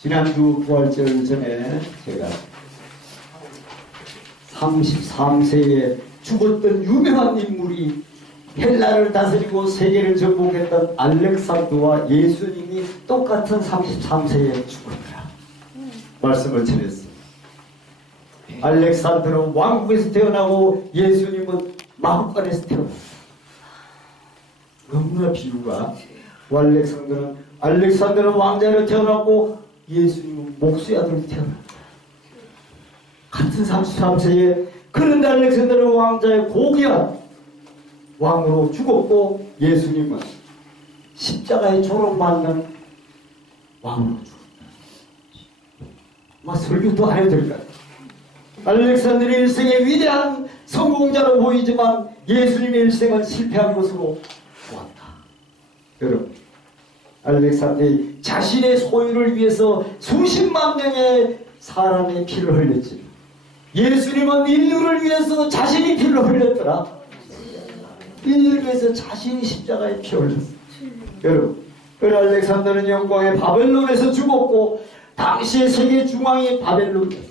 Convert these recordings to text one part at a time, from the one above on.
지난주 부활절 전에 제가 33세에 죽었던 유명한 인물이 헬라를 다스리고 세계를 정복했던 알렉산더와 예수님이 똑같은 33세에 죽었더라. 말씀을 전했습니다. 알렉산더는 왕국에서 태어나고 예수님은 마음간에서 태어났어요. 너무나 비유가 알렉산더는 알렉산더는 왕자로 태어났고 예수님은 목수의 아들로 태어났다. 같은 33세에 그런데 알렉산더는 왕자의 고귀한 왕으로 죽었고 예수님은 십자가에 조롱받는 왕으로 죽었다. 막 설교도 안 해도 될까요? 알렉산더의 일생의 위대한 성공자로 보이지만 예수님의 일생은 실패한 것으로 보았다. 여러분, 알렉산더의 자신의 소유를 위해서 수십만 명의 사람의 피를 흘렸지. 예수님은 인류를 위해서 자신이 피를 흘렸더라. 인류를 위해서 자신이 십자가에 피 흘렸어. 여러분, 그 알렉산더는 영광의 바벨론에서 죽었고 당시의 세계 중앙이 바벨론이었어.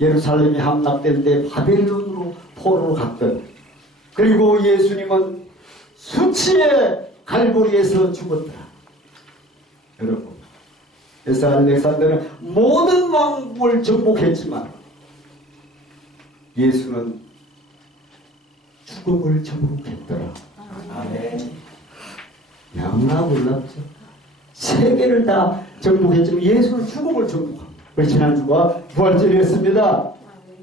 예루살렘이 함락될 때 바벨론으로 포로로 갔던 그리고 예수님은 수치의 갈보리에서 죽었더라. 여러분, 그래서 알렉산더는 모든 왕국을 정복했지만 예수는 죽음을 정복했더라. 아멘. 놀랍죠. 세계를 다 정복했지만 예수는 죽음을 정복합니다. 우리 지난주가 부활절이었습니다.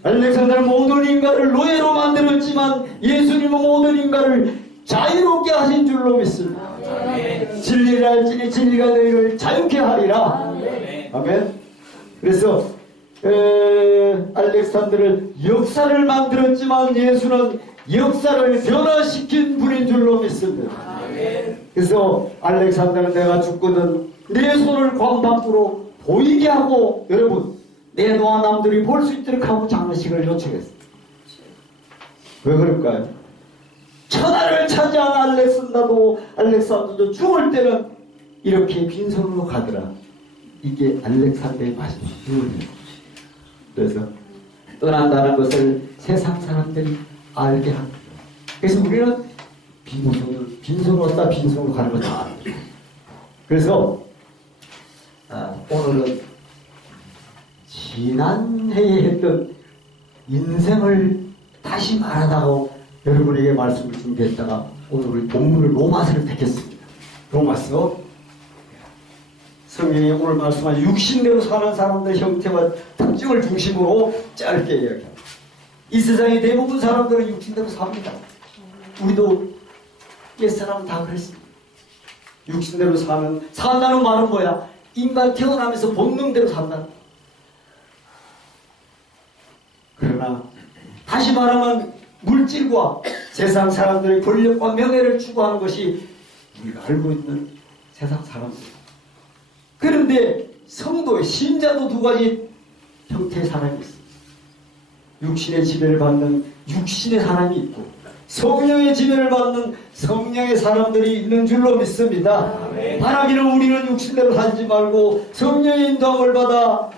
알렉산더는 모든 인간을 노예로 만들었지만 예수님은 모든 인간을 자유롭게 하신 줄로 믿습니다. 진리를 알지니 진리가 너희를 자유케 하리라. 아멘. 그래서 에, 알렉산더를 역사를 만들었지만 예수는 역사를 변화시킨 분인 줄로 믿습니다. 그래서 알렉산더는 내가 죽거든 내 손을 광밖으로 보이게 하고 여러분 내 노아 남들이 볼 수 있도록 하고 장례식을 요청했어요. 왜 그럴까요? 천하를 차지한 알렉산더도 알렉산더도 죽을 때는 이렇게 빈손으로 가더라. 이게 알렉산더의 마지막 유언이에요. 그래서 떠난다는 것을 세상 사람들이 알게 합니다. 그래서 우리는 빈손으로, 빈손으로 왔다 빈손으로 가는 거다. 그래서 아, 오늘은 지난해에 했던 인생을 다시 말하다가 여러분에게 말씀을 준비했다가 오늘 우리 본문을 로마서를 택했습니다. 로마서 성경이 오늘 말씀한 육신대로 사는 사람들의 형태와 특징을 중심으로 짧게 이야기합니다. 이 세상의 대부분 사람들은 육신대로 삽니다. 우리도 옛사람은 다 그랬습니다. 육신대로 사는, 산다는 말은 뭐야? 인간 태어나면서 본능대로 산다. 그러나, 다시 말하면 물질과 세상 사람들의 권력과 명예를 추구하는 것이 우리가 알고 있는 세상 사람들. 그런데 성도의 신자도 두 가지 형태의 사람이 있습니다. 육신의 지배를 받는 육신의 사람이 있고 성령의 지배를 받는 성령의 사람들이 있는 줄로 믿습니다. 바라기는 우리는 육신대로 살지 말고 성령의 인도함을 받아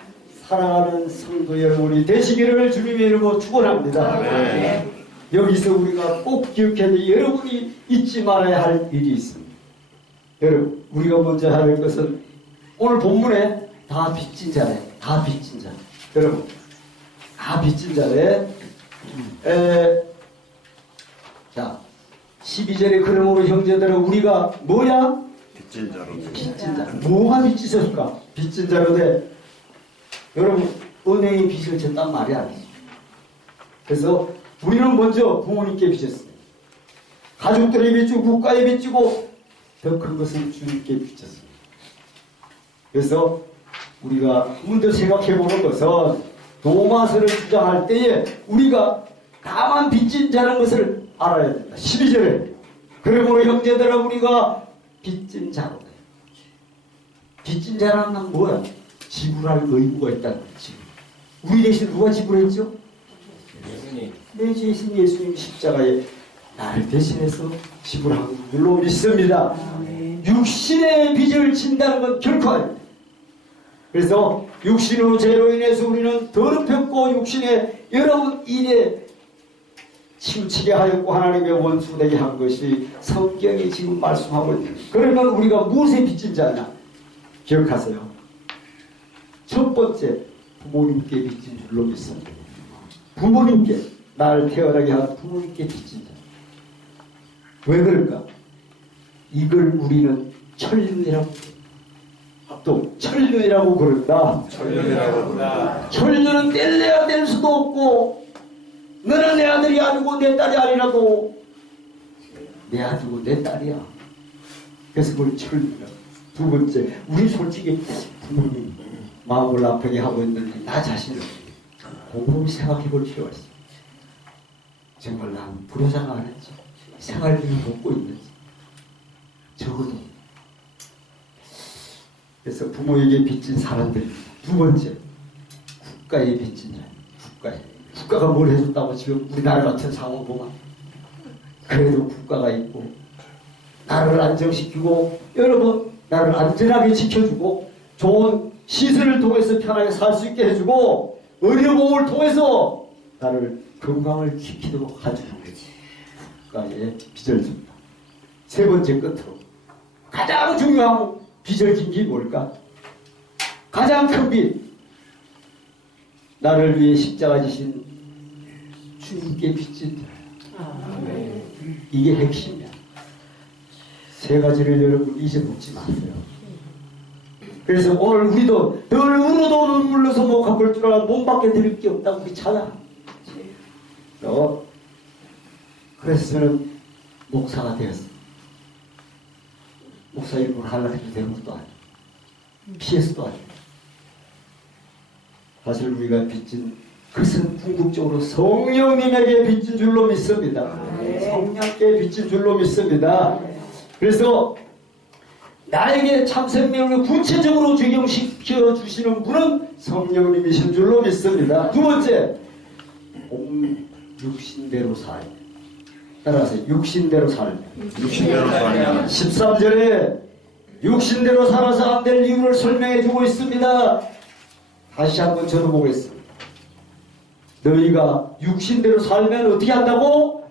사랑하는 성도 여러분이 되시기를 주님의 이름으로 축원합니다. 여기서 우리가 꼭 기억해야 될 여러분이 잊지 말아야 할 일이 있습니다. 여러분, 우리가 먼저 해야 할 것은 오늘 본문에 다 빚진 자래. 다 빚진 자. 여러분, 다 빚진 자래. 에, 자, 12절에 그러므로 형제들은 우리가 뭐야? 빚진 자로 빚진 자. 뭐가 빚지셨을까? 빚진 자로 돼. 여러분, 은행이 빚을 졌단 말이 아니죠. 그래서 우리는 먼저 부모님께 빚졌습니다. 가족들에 빚지고 국가에 빚지고 더 큰 것은 주님께 빚졌습니다. 그래서 우리가 문제 생각해 보는 것은 도마서를 주장할 때에 우리가 다만 빚진 자는 것을 알아야 된다. 12절에 그러므로 형제들아 우리가 빚진 자로 돼. 빚진 자라는 건 뭐야? 지불할 의무가 있다는 거지. 우리 대신 누가 지불했죠? 예수님. 내 죄신 예수님 십자가에 나를 대신해서 지불한 줄로 믿습니다. 육신의 빚을 진다는 건 결코 아닙니다. 그래서 육신으로 죄로 인해서 우리는 더럽혔고 육신의 여러 일에 치우치게 하였고 하나님의 원수 되게 한 것이 성경이 지금 말씀하고 있는 그러면 우리가 무엇에 빚진 자냐 기억하세요 첫 번째 부모님께 빚진 줄로 믿습니다 부모님께 날 태어나게 한 부모님께 빚진 자왜 그럴까? 이걸 우리는 천륜이라고 또 천륜이라고 그런다. 천륜이라고 부른다. 천륜은 뗄래야 뗄 수도 없고 너는 내 아들이 아니고 내 딸이 아니라도 내 아들이고 내 딸이야. 그래서 그걸 천륜이라 두 번째 우리 솔직히 부모님 마음을 아프게 하고 있는데 나 자신을 곰곰이 생각해 볼 필요가 있어 정말 난 불효자가 아닌지 생활비를 먹고 있는지 적어도. 그래서 부모에게 빚진 사람들 두 번째 국가에 빚진 자 국가에. 국가가 뭘 해줬다고 지금 우리나라 같은 상황 보면 그래도 국가가 있고 나를 안정시키고 여러분 나를 안전하게 지켜주고 좋은 시설을 통해서 편하게 살 수 있게 해주고 의료보험을 통해서 나를 건강을 지키도록 해주는 거지 빚을 준다 세 번째 끝으로 가장 중요한 빚을 진게 뭘까? 가장 큰 빚. 나를 위해 십자가 지신 주님께 빚진 이게 핵심이야. 세 가지를 여러분 잊어먹지 마세요. 그래서 오늘 우리도 늘 울어도 눈물로서 못 갚을 줄 알아 몸밖에 드릴 게 없다고 찾아. 너 그래서 저는 목사가 되었어. 목사 일부러 하려고 해도 되는 것도 아니고 피해서도 아니고 사실 우리가 빚진 그것은 궁극적으로 성령님에게 빚진 줄로 믿습니다. 성령께 빚진 줄로 믿습니다. 그래서 나에게 참 생명을 구체적으로 적용시켜 주시는 분은 성령님이신 줄로 믿습니다. 두 번째, 온 육신대로 살. 따라하세요. 육신대로 살. 육신대로 살면 13절에 육신대로 살아서 안 될 이유를 설명해 주고 있습니다. 다시 한번 전해보겠습니다. 너희가 육신대로 살면 어떻게 한다고?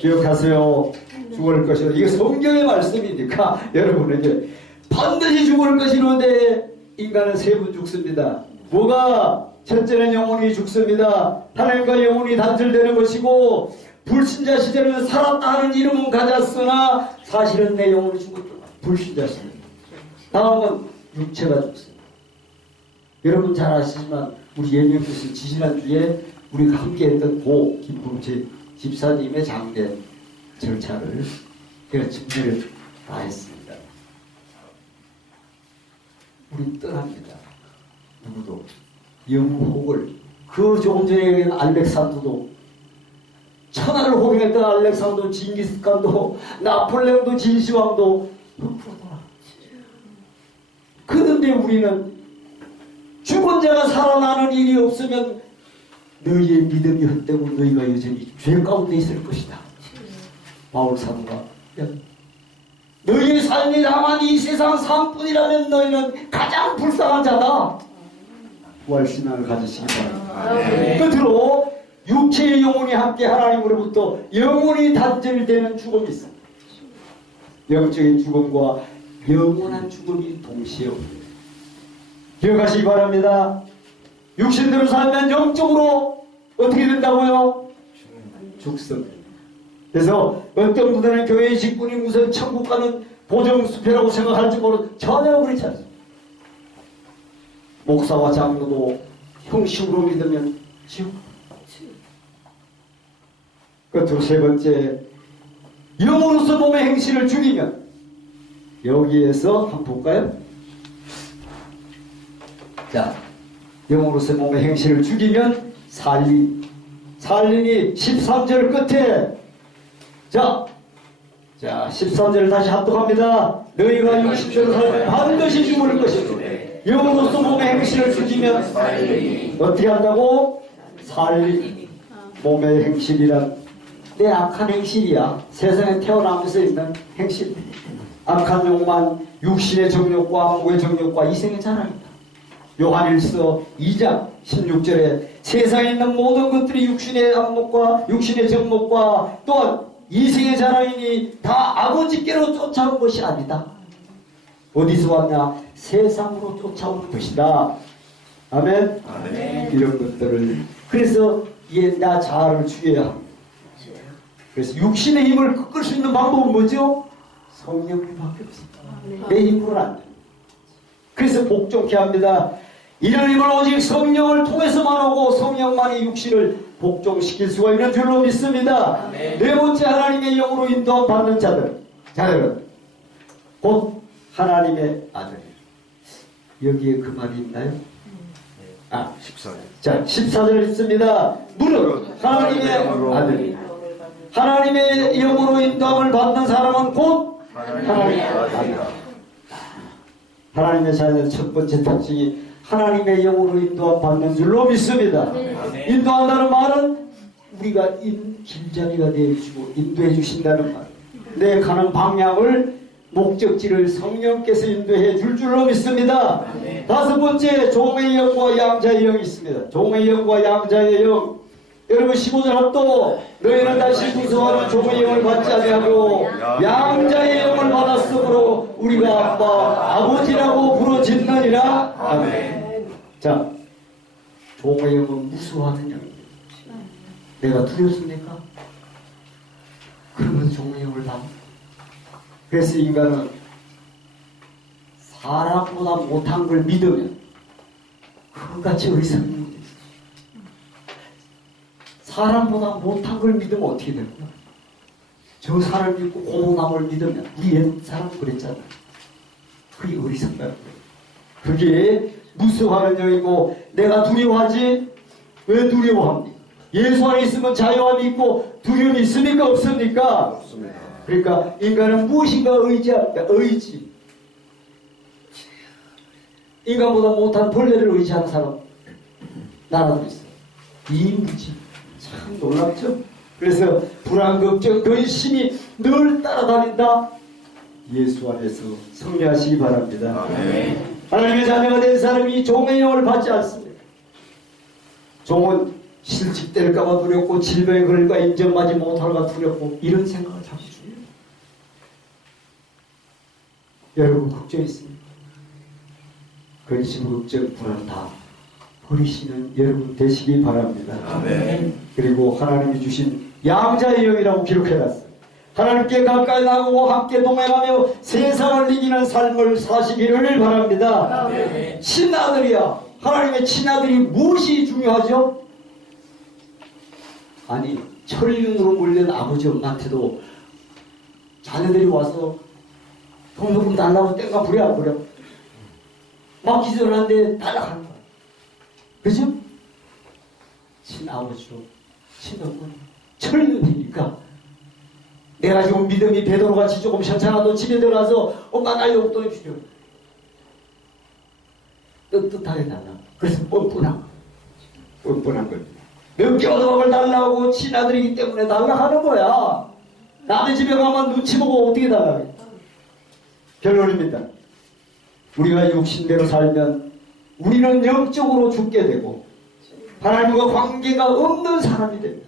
기억하세요. 죽을 것이다. 이게 성경의 말씀이니까 여러분에게 반드시 죽을 것이로되 인간은 세 번 죽습니다. 뭐가? 첫째는 영혼이 죽습니다. 하나님과 영혼이 단절되는 것이고 불신자 시대는 살았다 하는 이름은 가졌으나 사실은 내 영혼이 죽었다. 불신자 시대. 다음은 육체가 죽습니다. 여러분 잘 아시지만 우리 예명교수 지지난주에 우리가 함께했던 고 김봉재 집사님의 장례 절차를 제가 준비를 다 했습니다. 우리 떠납니다. 누구도 영국을 그 조금 전에 알렉산더도 천하를 호명했던 알렉산더, 징기스칸도, 나폴레옹도, 진시황도. 그런데 우리는 죽은 자가 살아나는 일이 없으면 너희의 믿음이 헛되고 너희가 여전히 죄 가운데 있을 것이다. 바울 사도가 너희의 삶이 다만 이 세상 삶뿐이라면 너희는 가장 불쌍한 자다. 부활 신앙을 가지시기 바랍니다. 끝으로 육체의 영혼이 함께 하나님으로부터 영혼이 단절되는 죽음이 있어. 영적인 죽음과 영원한 죽음이 동시에 옵니다. 기억하시기 바랍니다. 육신대로 살면 영적으로 어떻게 된다고요? 죽습니다. 그래서 어떤 분들은 교회의 직분이 무슨 천국 가는 보정수표라고 생각할지 모르 전혀 그렇지 않습니다. 목사와 장로도 형식으로 믿으면 지옥. 끝으로 세 번째, 영으로서 몸의 행실을 죽이면 여기에서 한번 볼까요? 자, 영으로서 몸의 행실을 죽이면 살림. 살림이 13절 끝에 자, 자 13절 다시 합독합니다. 너희가 60절을 살면 반드시 죽을 것이다. 영으로서 몸의 행실을 죽이면 어떻게 한다고? 살림. 몸의 행실이란 내 악한 행실이야. 세상에 태어나면서 있는 행실. 악한 욕만 육신의 정욕과 목의 정욕과 이생의 자랑이다. 요한일서 2장 16절에 세상에 있는 모든 것들이 육신의 안목과 육신의 정목과 또한 이생의 자랑이니 다 아버지께로 쫓아온 것이 아니다. 어디서 왔냐? 세상으로 쫓아온 것이다. 아멘. 이런 것들을 그래서 이게 나 자아를 죽여야 합니다. 그래서 육신의 힘을 꺾을 수 있는 방법은 뭐죠? 성령님밖에 없습니다. 내 힘으로는 안 돼. 그래서 복종케 합니다. 이런 힘을 오직 성령을 통해서만 오고 성령만이 육신을 복종시킬 수가 있는 줄로 믿습니다. 네 번째 하나님의 영으로 인도함 받는 자들, 자들은 곧 하나님의 아들. 여기에 그 말이 있나요? 아, 14절. 자, 14절 있습니다. 무릇 하나님의 아들. 하나님의 영으로 인도함을 받는 사람은 곧 하나님의 아들. 하나님의 자녀의 첫 번째 특징이 하나님의 영으로 인도함 받는 줄로 믿습니다. 인도한다는 말은 우리가 인, 길잡이가 되어주시고 인도해 주신다는 말. 내 가는 방향을 목적지를 성령께서 인도해 줄 줄로 믿습니다. 다섯 번째 종의 영과 양자의 영이 있습니다. 종의 영과 양자의 영. 여러분 15절 합도 너희는 다시 무서워하는 종의 영을 받지 아니하고 양자의 영을 받았으므로 우리가 아빠 아버지라고 부르짖느니라 아멘. 자 종의 영은 무서워하는 영입니다. 내가 두렵습니까? 그러면 종의 영을 받. 그래서 인간은 사람보다 못한 걸 믿으면 그같이 게 있어요. 사람보다 못한 걸 믿으면 어떻게 될까? 저 사람 믿고 고모남을 믿으면 우리 옛 사람 그랬잖아. 그게 어리석다는 거예요. 그게 무서워하는 영이고 내가 두려워하지 왜 두려워합니까? 예수 안에 있으면 자유함이 있고 두려움이 있습니까 없습니까? 없습니다. 그러니까 인간은 무엇인가 의지합니다. 의지. 인간보다 못한 벌레를 의지하는 사람 나라도 있어요. 이무지. 참 놀랍죠? 그래서 불안, 걱정, 근심이 늘 따라다닌다. 예수 안에서 승리하시기 바랍니다. 하나님의 자녀가 된 사람이 종의 영을 받지 않습니다. 종은 실직될까봐 두렵고 질병에 걸릴까 인정받지 못할까 두렵고 이런 생각을 자꾸 중요 여러분 걱정 있습니까? 근심, 걱정, 불안 다 버리시는 여러분 되시기 바랍니다. 아멘. 그리고 하나님이 주신 양자의 영이라고 기록해놨어요. 하나님께 가까이 나가고 함께 동행하며 세상을 이기는 삶을 사시기를 바랍니다. 친아들이야. 하나님의 친아들이 무엇이 중요하죠? 아니 철륜으로 몰린 아버지 엄마한테도 자녀들이 와서 동료금 달라고 땡가 부려? 막 기절하는데 달라가는 거야. 그죠? 친아버지로 친엄마 철륜이니까. 내가 지금 믿음이 베드로같이 조금 현찮아도 집에 들어가서 엄마 나 용돈 주려 뜨뜻하게 달라. 그래서 뻔뻔한 뻔뻔한 거지. 몇개 얻어먹을 달라고 친아들이기 때문에 달라 하는 거야. 남의 집에 가면 눈치 보고 어떻게 달라 해? 결론입니다. 우리가 육신대로 살면 우리는 영적으로 죽게 되고 하나님과 관계가 없는 사람이 됩니다.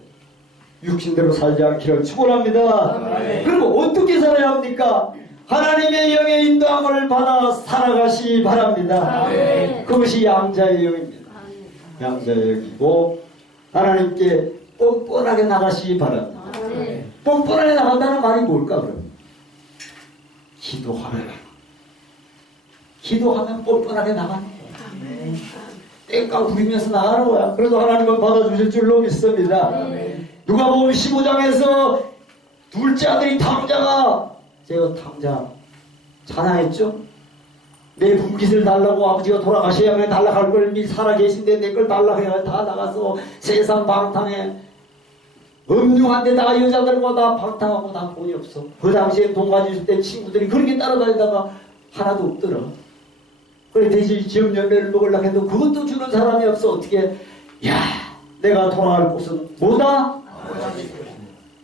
육신대로 살지 않기를 축원합니다. 그리고 어떻게 살아야 합니까? 하나님의 영의 인도함을 받아 살아가시 바랍니다. 그것이 양자의 영입니다. 양자의 영이고 하나님께 뻔뻔하게 나가시기 바랍니다. 뻔뻔하게 나간다는 말이 뭘까 그럼? 기도하면 기도하면 뻔뻔하게 나가는 거야. 땡깡 부리면서 나가는 거야. 그래도 하나님은 받아주실 줄로 믿습니다. 누가 보면 15장에서 둘째 아들이 탕자가 제가 탕자 찬양했죠? 내 분깃을 달라고 아버지가 돌아가셔야만 달라갈 걸 미 살아 계신데 내 걸 달라 해야 다 나가서 세상 방탕에 음흉한 데다가 여자들과 다 방탕하고 나 돈이 없어. 그 당시에 돈 가질 때 친구들이 그렇게 따라다니다가 하나도 없더라. 그래 대신 지역 열매를 먹으려고 해도 그것도 주는 사람이 없어 어떻게 야 내가 돌아갈 곳은 뭐다?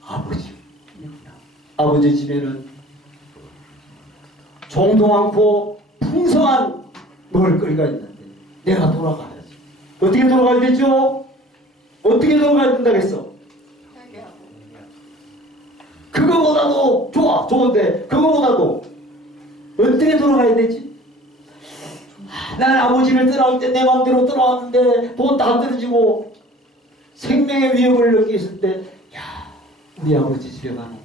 아버지 아버지 집에는 종도 많고 풍성한 먹을거리가 있는데 내가 돌아가야지. 어떻게 돌아가야 되죠? 어떻게 돌아가야 된다겠어? 그거보다도 좋아, 좋은데 그거보다도 어떻게 돌아가야 되지? 아, 난 아버지를 떠나올 때 내 마음대로 떠나왔는데 돈다 떨어지고 생명의 위협을 느꼈을 때, 야, 우리 아버지 집에 가는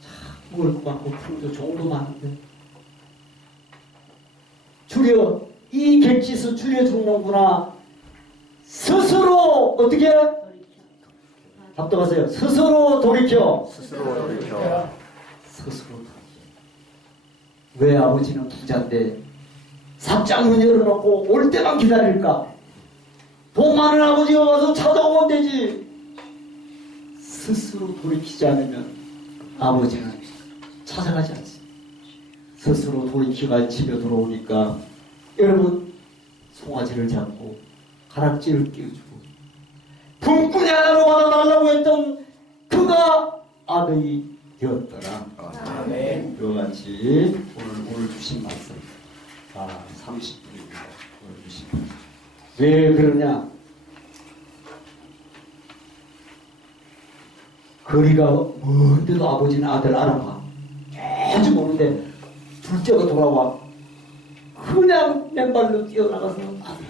참 먹을 거 많고 풀도 종도 많은데. 줄여 이 객지수 줄여 죽는구나. 스스로 어떻게? 답답하세요. 스스로 돌이켜. 스스로 돌이켜. 스스로 돌이켜. 왜 아버지는 부자인데 삽장 문 열어놓고 올 때만 기다릴까? 돈 많은 아버지가 와서 찾아오면 되지. 스스로 돌이키지 않으면 아버지는 찾아가지 않습니다 스스로 돌이키가 집에 들어오니까 여러분 송아지를 잡고 가락지를 끼워주고 품꾼이 하나로 받아달라고 했던 그가 아들이 되었더라. 아멘. 이와 같이 오늘 오늘 주신 말씀. 아 30분입니다 오늘 주신 말씀 왜 그러냐? 거리가 먼데도 아버지는 아들 알아봐 계속 오는데 둘째가 돌아와 그냥 맨발로 뛰어나가서 아들아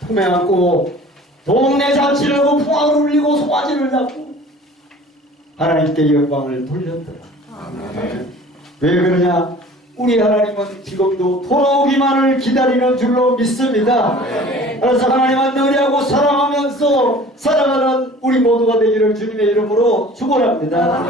품에 안고 동네 잔치를 하고 풍악을 울리고 송아지를 잡고 하나님께 영광을 돌렸더라. 왜 그러냐? 우리 하나님은 지금도 돌아오기만을 기다리는 줄로 믿습니다. 그래서 하나님은 너희하고 사랑하면서 살아가는 우리 모두가 되기를 주님의 이름으로 축원합니다.